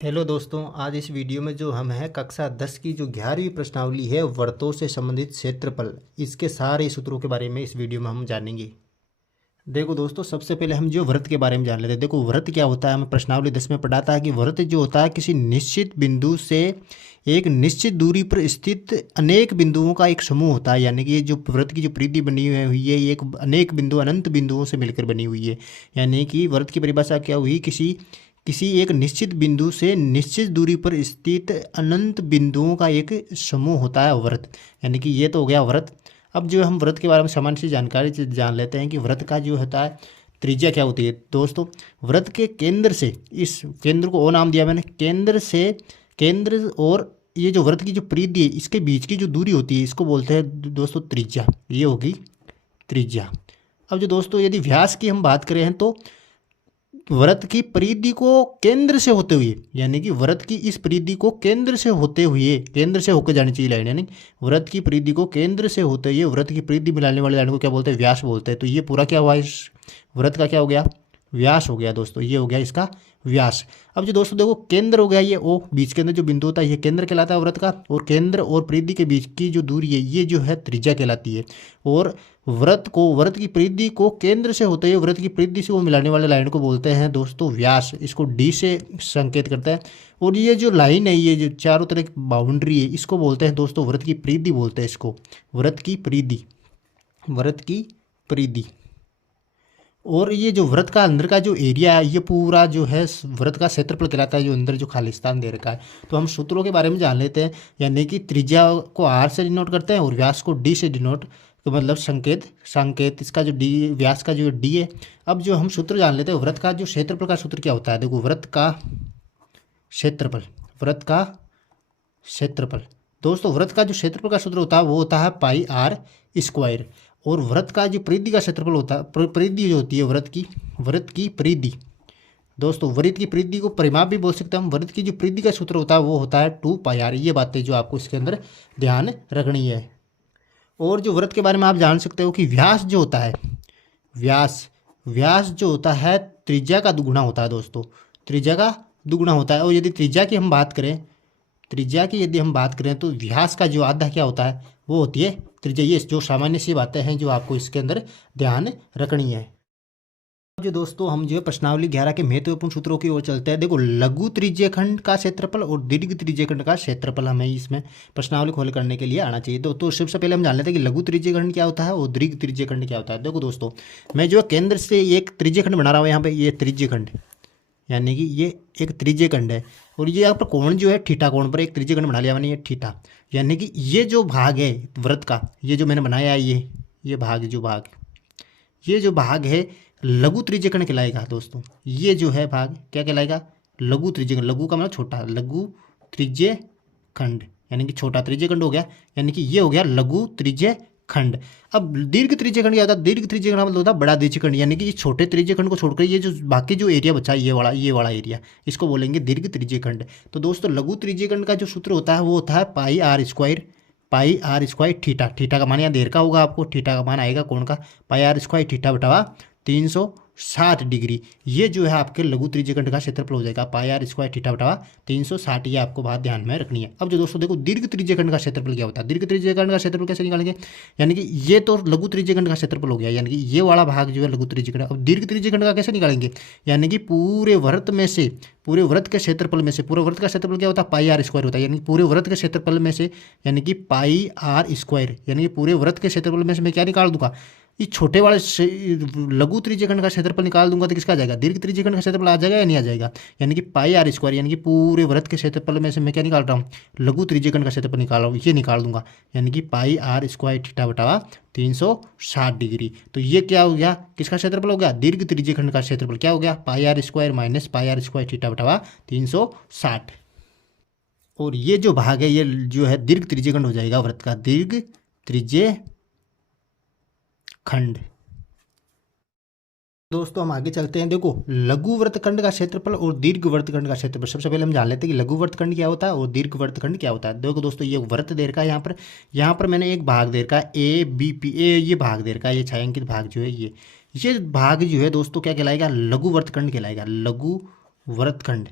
Hello दोस्तों, आज इस वीडियो में जो हम हैं कक्षा 10 की जो 11वीं प्रश्नावली है वृत्तों से संबंधित क्षेत्रफल, इसके सारे सूत्रों के बारे में इस वीडियो में हम जानेंगे। देखो दोस्तों, सबसे पहले हम जो वृत्त के बारे में जान लेते हैं। देखो वृत्त क्या होता है, हमें प्रश्नावली 10 में पढ़ाता है कि वृत्त जो होता है किसी निश्चित बिंदु से एक निश्चित दूरी पर स्थित अनेक बिंदुओं का एक समूह होता है। यानी कि ये जो वृत्त की जो परिधि बनी हुई है ये एक अनेक बिंदु अनंत बिंदुओं से मिलकर बनी हुई है। यानी कि वृत्त की परिभाषा क्या हुई, किसी किसी एक निश्चित बिंदु से निश्चित दूरी पर स्थित अनंत बिंदुओं का एक समूह होता है वृत्त। यानी कि ये तो हो गया वृत्त। अब जो हम वृत्त के बारे में सामान्य सी जानकारी जान लेते हैं कि वृत्त का जो होता है त्रिज्या क्या होती है। दोस्तों, वृत्त के केंद्र से, इस केंद्र को ओ नाम दिया मैंने, केंद्र से केंद्र और ये जो वृत्त की जो परिधि है इसके बीच की जो दूरी होती है इसको बोलते हैं दोस्तों त्रिज्या। ये होगी त्रिज्या। अब जो दोस्तों यदि व्यास की हम बात करें हैं तो वृत्त की परिधि को केंद्र से होते हुए, यानी कि वृत्त की इस परिधि को केंद्र से होते हुए, केंद्र से होकर जानी चाहिए लाइन, यानी वृत्त की परिधि को केंद्र से होते हुए वृत्त की परिधि मिलाने वाली लाइन को क्या बोलते हैं, व्यास बोलते हैं। तो ये पूरा क्या हुआ, इस वृत्त का क्या हो गया, व्यास हो गया दोस्तों। ये हो गया इसका व्यास। अब जो दोस्तों देखो केंद्र हो गया ये ओ, बीच के अंदर जो बिंदु होता है ये केंद्र कहलाता है वृत्त का, और केंद्र और परिधि के बीच की जो दूरी है ये जो है त्रिज्या कहलाती है। और वृत्त की परिधि को केंद्र से होते हुए वृत्त की परिधि से वो मिलाने वाले लाइन को बोलते हैं दोस्तों व्यास। इसको डी से संकेत करता है। और ये जो लाइन है, ये जो चारों तरह की बाउंड्री है, इसको बोलते हैं दोस्तों वृत्त की परिधि बोलते हैं इसको, वृत्त की परिधि, वृत्त की परिधि। और ये जो वृत्त का अंदर का जो एरिया है ये पूरा जो है वृत्त का क्षेत्रफल कहलाता है, जो अंदर जो खालिस्तान दे रखा है। तो हम सूत्रों के बारे में जान लेते हैं। यानी कि त्रिज्या को आर से डिनोट करते हैं और व्यास को डी से डिनोट, मतलब संकेत इसका जो डी, व्यास का जो डी है। अब जो हम सूत्र जान लेते हैं वृत्त का जो क्षेत्रफल का सूत्र क्या होता है। देखो वृत्त का क्षेत्रफल, वृत्त का क्षेत्रफल दोस्तों, वृत्त का जो क्षेत्रफल का सूत्र होता है वो होता है पाई आर स्क्वायर। और वृत्त का जो परिधि का क्षेत्रफल होता है, परिधि जो होती है वृत्त की परिधि दोस्तों, वृत्त की परिधि को परिमाप भी बोल सकते हैं हम। वृत्त की जो परिधि का सूत्र होता है वो होता है 2 पाई आर। ये बातें जो आपको इसके अंदर ध्यान रखनी है। और जो वृत्त के बारे में आप जान सकते हो कि व्यास जो होता है, व्यास जो होता है त्रिज्या का दुगुना होता है दोस्तों, त्रिज्या का दुगुना होता है। और यदि त्रिज्या की हम बात करें, तो व्यास का जो आधा क्या होता है वो होती है त्रिज्या। ये जो सामान्य सी बातें हैं जो आपको इसके अंदर ध्यान रखनी है। जो दोस्तों हम जो है प्रश्नावली 11 के महत्वपूर्ण सूत्रों की ओर चलते हैं। देखो लघु त्रिज्यखंड का क्षेत्रफल और दीर्घ त्रिज्यखंड का क्षेत्रफल हमें इसमें प्रश्नावली खोल करने के लिए आना चाहिए। तो सबसे पहले हम जान लेते हैं कि लघु त्रिज्यखंड क्या होता है और दीर्घ त्रिज्यखंड क्या होता है। देखो दोस्तों, मैं जो केंद्र से एक त्रिज्यखंड बना रहा हूँ यहाँ पे, ये त्रिज्यखंड, यानी कि ये एक त्रिज्यखंड है। और ये यहाँ पर कोण जो है थीटा कोण पर एक त्रिज्यखंड बना लिया मैंने, ये थीटा। यानी कि ये जो भाग है वृत्त का, ये जो मैंने बनाया है ये भाग है लघु त्रिज्यखंड कहलाएगा दोस्तों। ये जो है भाग क्या कहलाएगा, लघु त्रिज्यखंड। लघु का मतलब छोटा, लघु त्रिज्यखंड यानी कि छोटा त्रिज्यखंड हो गया। यानी कि ये हो गया लघु त्रिज्यखंड। अब दीर्घ त्रिज्यखंड क्या होता है, दीर्घ त्रिज्यखंड मतलब होता है बड़ा त्रिज्यखंड। यानी कि ये छोटे त्रिज्यखंड को छोड़कर ये जो बाकी जो एरिया बचा है ये वाला एरिया, इसको बोलेंगे दीर्घ त्रिज्यखंड। तो दोस्तों लघु त्रिज्यखंड का जो सूत्र होता है वो होता है पाई आर स्क्वायर थीटा। थीटा का मान यहाँ देर का होगा, आपको थीटा का मान आएगा कोण का, पाई आर स्क्वायर थीटा बटावा 360 डिग्री। ये जो है आपके लघु त्रिज्यखंड का क्षेत्रफल हो जाएगा, पाई आर स्क्वायर थीटा बटावा 360। ये आपको बात ध्यान में रखनी है। अब जो दोस्तों देखो दीर्घ त्रिज्यखंड का क्षेत्रफल क्या होता है। दीर्घ त्रिज्यखंड का क्षेत्रफल कैसे निकालेंगे, यानी कि ये तो लघु त्रिज्यखंड का क्षेत्रफल हो गया, यानी कि ये वाला भाग जो है लघु त्रिज्यखंड। अब दीर्घ त्रिज्यखंड का कैसे निकालेंगे, यानी कि पूरे वृत्त के क्षेत्रफल में से, पूरे वृत्त का क्षेत्रफल क्या होता है, पाई आर स्क्वायर होता है। यानी पूरे वृत्त के क्षेत्रफल में से, यानी कि पाई आर स्क्वायर, यानी कि पूरे वृत्त के क्षेत्रफल में से मैं क्या निकाल दूंगा, ये छोटे वाले लघु त्रिज्यखंड का क्षेत्रफल निकाल दूंगा तो किसका आ जाएगा, दीर्घ त्रिज्यखंड का क्षेत्रफल आ जाएगा या नहीं आ जाएगा। यानी कि पाई आर स्क्वायर, यानी कि पूरे वृत्त के क्षेत्रफल में से मैं क्या निकाल रहा हूँ, लघु त्रिज्यखंड का क्षेत्रफल निकाल रहा हूँ, ये निकाल दूंगा। यानी कि पाई आर स्क्वायर थीटा बटावा 360 डिग्री। तो ये क्या हो गया, किसका क्षेत्रफल हो गया, दीर्घ त्रिज्यखंड का क्षेत्रफल क्या हो गया, pi r square minus pi r square theta बटावा 360। और ये जो भाग है ये जो है दीर्घ त्रिज्यखंड हो जाएगा वृत्त का, दीर्घ त्रिज्यखंड। दोस्तों हम आगे चलते हैं। देखो लघु वृत्तखंड का क्षेत्रफल और दीर्घ वृत्तखंड का क्षेत्रफल। सबसे पहले हम जान लेते हैं कि लघु वृत्तखंड क्या होता है और दीर्घ वृत्तखंड क्या होता है। देखो दोस्तों ये वृत्त दे रखा है, यहाँ पर मैंने एक भाग दे रखा है ए बी पी, ये भाग दे रखा है, ये छायांकित भाग जो है ये भाग जो है दोस्तों क्या कहलाएगा, लघु वृत्तखंड कहलाएगा, लघु वृत्तखंड।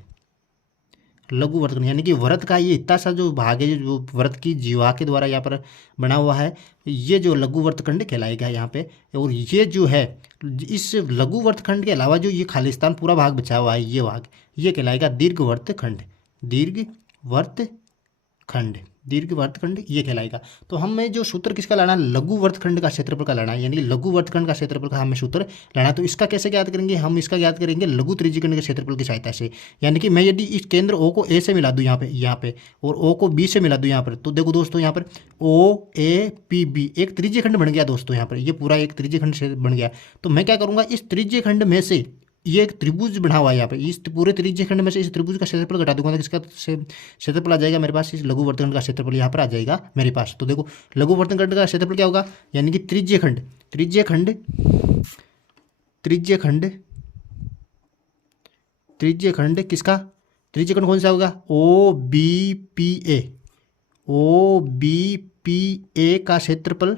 लघु वृत्तखंड यानी कि वृत्त का ये इतना सा जो भाग है जो वृत्त की जीवा के द्वारा यहाँ पर बना हुआ है, ये जो लघु वृत्तखंड कहलाएगा यहाँ पे। और ये जो है इस लघु वृत्तखंड के अलावा जो ये खालिस्तान पूरा भाग बचा हुआ है, ये भाग ये कहलाएगा दीर्घ वृत्तखंड। दीर्घ वृत्तखंड, दीर्घ वृत्तखंड ये कहलाएगा। तो हमें जो सूत्र किसका लाना है, लघु वृत्तखंड का क्षेत्रफल का लाना है, यानी लघु वृत्तखंड का क्षेत्रफल का हमें सूत्र लाना है। तो इसका कैसे ज्ञात करेंगे, हम इसका ज्ञात करेंगे लघु त्रिज्यखंड के क्षेत्रफल की सहायता से। यानी कि मैं यदि इस केंद्र ओ को ए से मिला दूं यहाँ पे और ओ को बी से मिला दूं यहाँ पर, तो देखो दोस्तों यहाँ पर ओ ए पी बी एक त्रिज्यखंड बन गया दोस्तों। यहाँ पर ये पूरा एक त्रिज्यखंड बन गया। तो मैं क्या करूँगा, इस त्रिज्यखंड में से ये एक त्रिभुज बना हुआ है यहाँ पे, इस पूरे त्रिज्यखंड में से इस त्रिभुज का क्षेत्रफल घटा दूंगा तो किसका क्षेत्रफल आ जाएगा मेरे पास, इस लघु वृत्तखंड का क्षेत्रफल यहाँ पर आ जाएगा मेरे पास। तो देखो लघु वृत्तखंड का क्षेत्रफल क्या होगा, यानी कि त्रिज्यखंड त्रिज्यखंड त्रिज्यखंड त्रिज्यखंड किसका, त्रिज्यखंड कौन सा होगा, O B P A, O B P A का क्षेत्रफल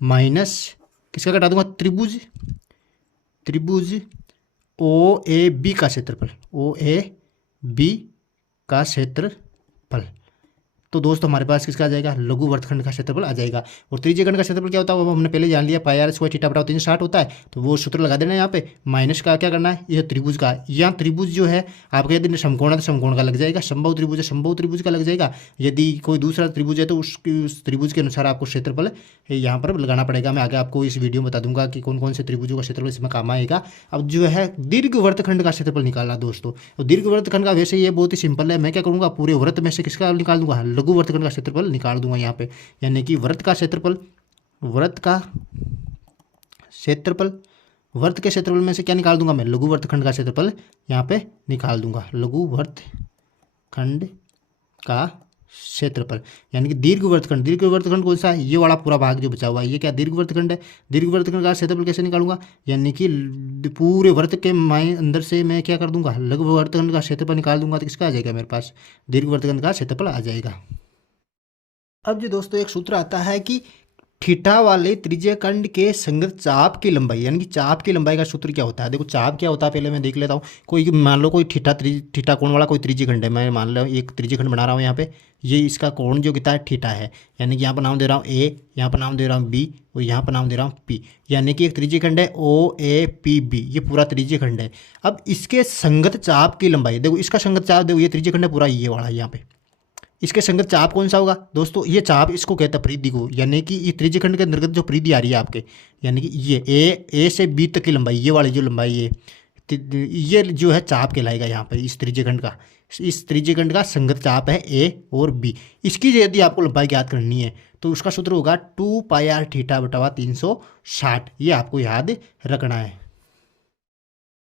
माइनस किसका घटा दूंगा, त्रिभुज ओ ए बी का क्षेत्रफल, ओ ए बी का क्षेत्रफल। तो दोस्तों हमारे पास किसका आ जाएगा, लघु वृत्तखंड का क्षेत्रफल आ जाएगा। और त्रिज्यखंड का क्षेत्रफल क्या होता है वो हमने पहले जान लिया, पाई आर स्क्वायर थीटा बटा 360 होता है। तो वो सूत्र लगा देना है यहाँ पे, माइनस का क्या करना है, ये त्रिभुज का, यहाँ त्रिभुज जो है आपके यदि समकोण है तो समकोण का लग जाएगा, समबाहु त्रिभुज है समबाहु त्रिभुज का लग जाएगा। यदि कोई दूसरा त्रिभुज है तो उस त्रिभुज के अनुसार आपको क्षेत्रफल यहाँ पर लगाना पड़ेगा। मैं आगे आपको इस वीडियो में बता दूंगा कि कौन कौन से त्रिभुजों का क्षेत्रफल इसमें काम आएगा। अब जो है दीर्घ वृत्तखंड का क्षेत्रफल निकालना दोस्तों। और दीर्घ वृत्तखंड का वैसे ये बहुत ही सिंपल है, मैं क्या करूँगा पूरे वृत्त में से किसका निकाल दूंगा, लघु वृत्तखंड का क्षेत्रफल निकाल दूंगा यहाँ पे। यानी कि वृत्त का क्षेत्रफल, वृत्त के क्षेत्रफल में से क्या निकाल दूंगा मैं, लघु वृत्तखंड का क्षेत्रफल यहाँ पे निकाल दूंगा, लघु वृत्तखंड का क्षेत्रफल। यानी कि दीर्घ वृत्तखंड कौन सा है, ये वाला पूरा भाग जो बचा हुआ है ये क्या दीर्घ वृत्तखंड है। दीर्घ वृत्तखंड का क्षेत्रफल कैसे निकालूंगा, यानी कि पूरे वृत्त के अंदर से मैं क्या कर दूंगा, लघु वृत्तखंड का क्षेत्रफल निकाल दूंगा तो किसका आ जाएगा मेरे पास, दीर्घ वृत्तखंड का क्षेत्रफल आ जाएगा। अब जो दोस्तों एक सूत्र आता है कि थीटा वाले त्रिज्यखंड के संगत चाप की लंबाई, यानी कि चाप की लंबाई का सूत्र क्या होता है। देखो चाप क्या होता है पहले मैं देख लेता हूँ। कोई मान लो कोई थीटा कोण वाला कोई त्रिज्यखंड है, मैं मान लो एक त्रिज्यखंड बना रहा हूँ यहाँ पे, ये इसका कोण जो कितना है थीटा है, यानी कि यहाँ पर नाम दे रहा हूँ ए, यहाँ पर नाम दे रहा हूँ बी और यहाँ पर नाम दे रहा हूँ पी। यानी कि एक त्रिज्यखंड है ओ ए पी बी, ये पूरा त्रिज्यखंड है। अब इसके संगत चाप की लंबाई देखो, इसका संगत चाप देखो, ये त्रिज्यखंड है पूरा ये वाला, यहाँ पे इसके संगत चाप कौन सा होगा दोस्तों, ये चाप इसको कहता है परिधि को, यानी कि ये त्रिज्यखंड के अंतर्गत जो परिधि आ रही है आपके, यानी कि ये ए से बी तक की लंबाई, ये वाली जो लंबाई ये जो है चाप कहलाएगा यहाँ पर इस त्रिज्यखंड का संगत चाप है ए और बी। इसकी यदि आपको लंबाई ज्ञात करनी है तो उसका सूत्र होगा 2 पाई आर थीटा बटा 360, ये आपको याद रखना है।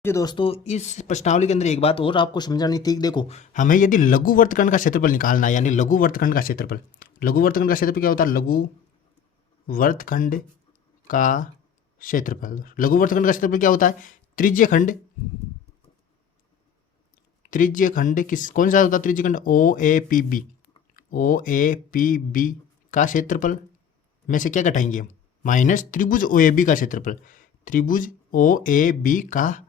दोस्तों इस प्रश्नावली के अंदर एक बात और आपको समझानी थी, देखो हमें यदि लघु वृत्तखंड का क्षेत्रफल निकालना है, यानी लघु वृत्तखंड का क्षेत्रफल क्या होता है, लघु वृत्तखंड का क्षेत्रफल क्या होता है, त्रिज्यखंड किस कौन सा होता है, त्रिज्यखंड ओ ए पी बी का क्षेत्रफल में से क्या घटाएंगे हम, माइनस त्रिभुज ओ ए बी का क्षेत्रफल, त्रिभुज ओ ए बी का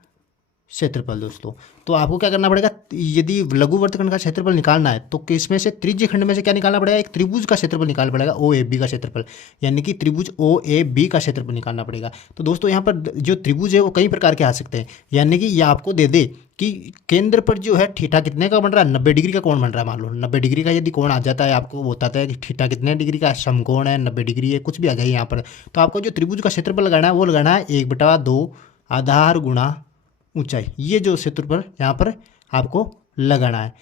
क्षेत्रफल। दोस्तों तो आपको क्या करना पड़ेगा, यदि लघु वृत्तखंड का क्षेत्रफल निकालना है तो किसमें से, त्रिज्यखंड में से क्या निकालना पड़ेगा, एक त्रिभुज का क्षेत्रफल निकालना पड़ेगा ओ ए बी का क्षेत्रफल, यानी कि त्रिभुज ओ ए बी का क्षेत्रफल निकालना पड़ेगा। तो दोस्तों यहाँ पर जो त्रिभुज है वो कई प्रकार के आ सकते हैं, यानी कि ये आपको दे दे कि केंद्र पर जो है थीटा कितने का बन रहा है, 90 डिग्री का कोण बन रहा है। मान लो 90 डिग्री का यदि कोण आ जाता है, आपको बताता है कि थीटा कितने डिग्री का समकोण है, 90 डिग्री है, कुछ भी आ जाए यहाँ पर। तो आपको जो त्रिभुज का क्षेत्रफल लगाना है वो लगाना है 1/2 आधार गुणा ऊंचाई, ये जो क्षेत्रफल यहाँ पर आपको लगाना है।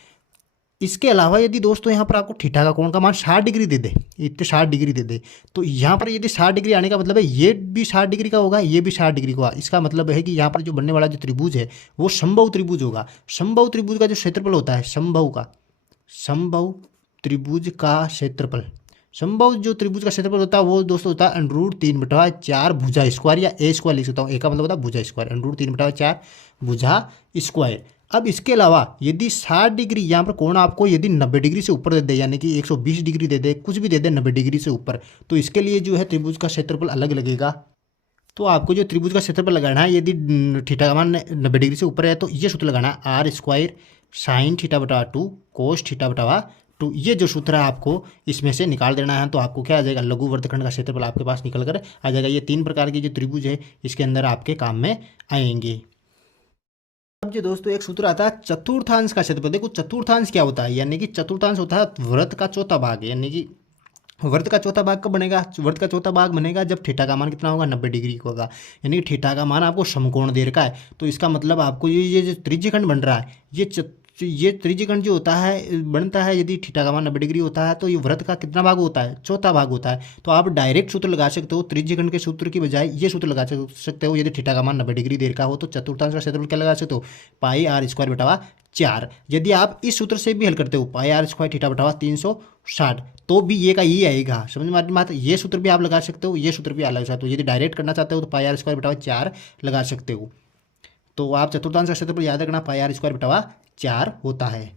इसके अलावा यदि दोस्तों यहाँ पर आपको थीटा का कोण का मान 60 डिग्री दे दे, इतने 60 डिग्री दे दे, तो यहाँ पर यदि 60 डिग्री आने का मतलब है ये भी 60 डिग्री का होगा, ये भी 60 डिग्री का होगा। इसका मतलब है कि यहाँ पर जो बनने वाला जो त्रिभुज है वो समबाहु त्रिभुज होगा। समबाहु त्रिभुज का जो क्षेत्रफल होता है, समबाहु त्रिभुज का क्षेत्रफल, समबाहु जो त्रिभुज का क्षेत्रफल होता है वो दोस्तों होता है √3/4 भुजा स्क्वायर, या ए स्क्वायर लिख सकता हूँ, ए का मतलब होता है भुजा स्क्वायर, √3/4 भुजा स्क्वायर। अब इसके अलावा यदि 60 डिग्री यहाँ पर कोण आपको यदि 90 डिग्री से ऊपर दे दे, यानी कि 120 डिग्री दे दे, कुछ भी दे दे 90 डिग्री से ऊपर, तो इसके लिए जो है त्रिभुज का क्षेत्रफल अलग लगेगा, तो आपको जो त्रिभुज का क्षेत्रफल लगाना है, यदि थीटा का मान 90 डिग्री से ऊपर है तो ये सूत्र लगाना है, आर स्क्वायर साइन थीटा बटा 2 कोस थीटा बटा 2। ये जो सूत्र है आपको इसमें से निकाल देना है, तो आपको क्या आ जाएगा, लघु वर्गखंड का क्षेत्रफल आपके पास निकल कर आ जाएगा। ये 3 प्रकार की जो त्रिभुज है इसके अंदर आपके काम में आएंगे। अब जो दोस्तों एक सूत्र आता है चतुर्थांश का क्षेत्रफल। देखो चतुर्थांश क्या होता है, यानी कि चतुर्थांश होता है वृत्त का चौथा भाग, यानी कि वृत्त का चौथा भाग कब बनेगा, वृत्त का चौथा भाग बनेगा जब थीटा का मान कितना होगा, 90 डिग्री का होगा। यानी कि थीटा का मान आपको समकोण दे रखा है, तो इसका मतलब आपको ये जो त्रिज्यखंड बन रहा है, ये त्रिज्यखंड जो होता है बनता है, यदि थीटा का मान 90 डिग्री होता है तो ये वृत्त का कितना भाग होता है, चौथा भाग होता है। तो आप डायरेक्ट सूत्र लगा सकते हो, त्रिज्यखंड के सूत्र की बजाय ये सूत्र लगा सकते हो। यदि थीटा का मान 90 डिग्री दे रखा हो तो चतुर्थांश का क्षेत्रफल क्या लगा सकते हो, पाई आर स्क्वायर बटा 4। यदि आप इस सूत्र से भी हल करते हो, पाई आर स्क्वायर थीटा बटा 360, तो भी ये का ये आएगा। समझ में बात, ये सूत्र भी आप लगा सकते हो, ये सूत्र भी आप लगा सकते हो। यदि डायरेक्ट करना चाहते हो तो पाई आर स्क्वायर बटा 4 लगा सकते हो। तो आप चतुर्थांश का क्षेत्रफल याद रखना, पाई आर स्क्वायर बटा 4 होता है।